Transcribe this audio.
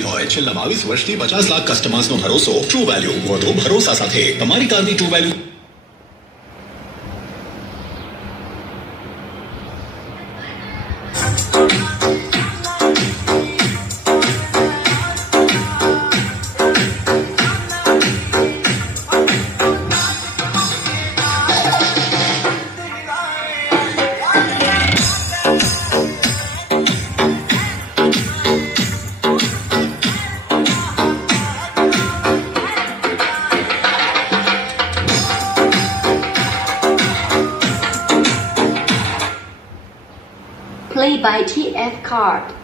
હોય છેલ્લા 22 વર્ષથી 50 લાખ કસ્ટમર્સનો ભરોસો ટ્રુ વેલ્યુ વધુ ભરોસા સાથે તમારી કારની true value Play by TF card.